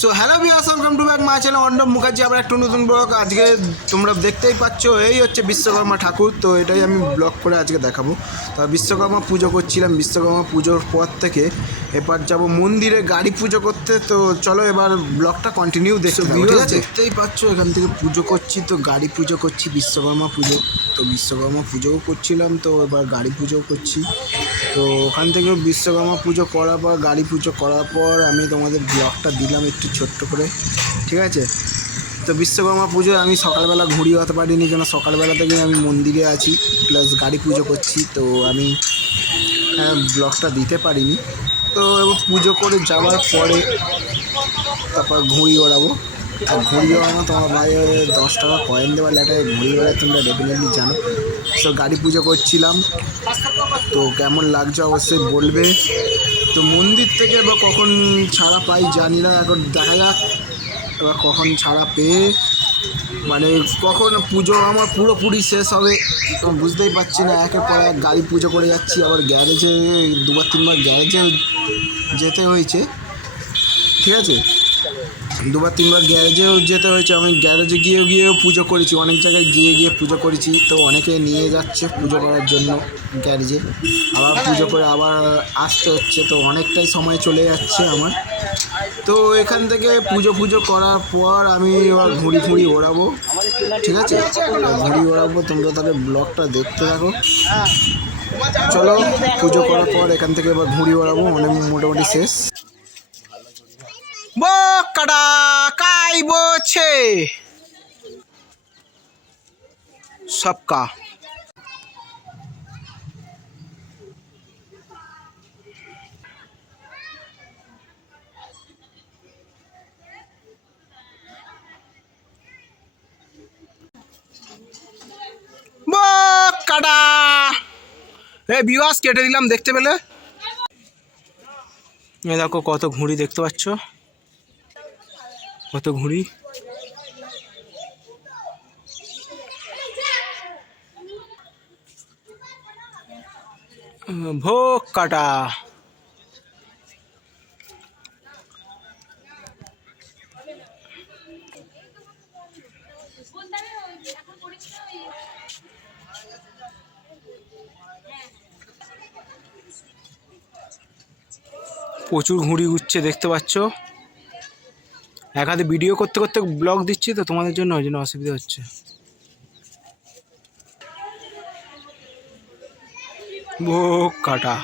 So hello Beas welcome to back my channel অন্ডব Mukherjee আবার একটু নতুন ব্লগ আজকে তোমরা দেখতেই পাচ্ছ এই হচ্ছে বিশ্বকর্মা ঠাকুর। তো এটাই আমি ব্লগ করে আজকে দেখাবো। তো বিশ্বকর্মা পুজো করছিলাম বিশ্বকর্মা পুজোর পর থেকে এবার যাব মন্দিরে গাড়ি পুজো করতে। তো চলো এবার ব্লগটা কন্টিনিউ ঠিক আছে? দেখতেই পাচ্ছ এখান থেকে পুজো করছি তো গাড়ি পুজো করছি বিশ্বকর্মা পুজো। তো বিশ্বকর্মা পুজোও করছিলাম তো এবার গাড়ি পুজোও করছি। তো ওখান থেকে বিশ্বকর্মা পুজো করার পর গাড়ি পুজো করার পর আমি তোমাদের ব্লগটা দিলাম একটু ছোট্ট করে ঠিক আছে? তো বিশ্বকর্মা পুজো আমি সকালবেলা ঘুরি হতে পারিনি কেন? সকালবেলা থেকে আমি মন্দিরে আছি প্লাস গাড়ি পুজো করছি তো আমি হ্যাঁ, ব্লগটা দিতে পারিনি। তো পুজো করে যাওয়ার পরে তারপর ঘুড়ি ওড়াবো। আর ঘুড়ি ওড়ানো তোমার ভাই দশ টাকা কয়েন দেওয়ার লেটায় ঘুড়ি ওড়ায় তোমরা ডেফিনেটলি জানো। তো গাড়ি পুজো করছিলাম। তো কেমন লাগছে অবশ্যই বলবে। তো মন্দির থেকে বা কখন ছাড়া পাই জানি না, এখন দেখা যাক। এবার কখন ছাড়া পেয়ে মানে কখন পুজো আমার পুরোপুরি শেষ হবে বুঝতেই পারছি না। একের পর এক গাড়ি পুজো করে যাচ্ছি, আবার গ্যারেজে, দুবার তিনবার গ্যারেজে যেতে হয়েছে। ঠিক আছে? দুবার তিনবার গ্যারেজেও যেতে হয়েছে। আমি গ্যারেজে গিয়ে গিয়েও পুজো করেছি। অনেক জায়গায় গিয়ে গিয়ে পুজো করেছি। তো অনেকে নিয়ে যাচ্ছে পুজো করার জন্য গ্যারেজে। আবার পুজো করে আবার আসতে হচ্ছে। তো অনেকটাই সময় চলে যাচ্ছে আমার। তো এখান থেকে পুজো পুজো করার পর আমি এবার ঘুড়ি ফুড়ি ওড়াবো। ঠিক আছে? ঘুড়ি ওড়াবো। তোমরা তাহলে ব্লগটা দেখতে থাকো। চলো, পুজো করার পর এখান থেকে এবার ঘুড়ি ওড়াবো। অনেক মোটামুটি শেষ। বকাটা কাই বছে? সবকা। বকাটা এই বিবাস কেটে দিলাম দেখতে পেলে? এই দেখো কত ঘুড়ি দেখতে পাচ্ছ। কত ঘুড়ি? ভোগ কাটা। প্রচুর ঘুড়ি উঠছে দেখতে পাচ্ছ? এক হাতে ভিডিও করতে করতে ব্লগ দিচ্ছি তো তোমাদের জন্য, ওই জন্য অসুবিধা হচ্ছে। ভোগ কাটা